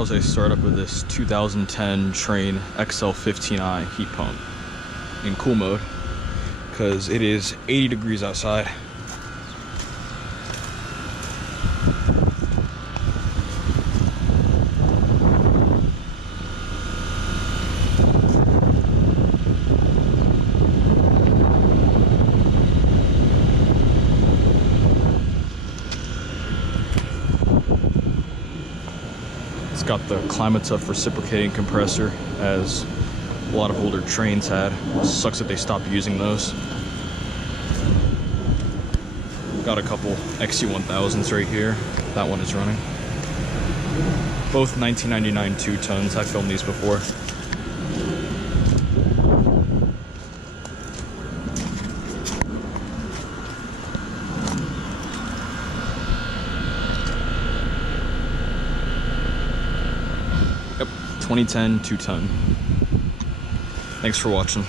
was a startup of this 2010 Trane XL15i heat pump in cool mode because it is 80 degrees outside. It's got the climate-tough reciprocating compressor, as a lot of older Tranes had. Sucks that they stopped using those. Got a couple XE1000s right here. That one is running. Both 1999 2-tons. I filmed these before. Yep, 2010 2-ton. Thanks for watching.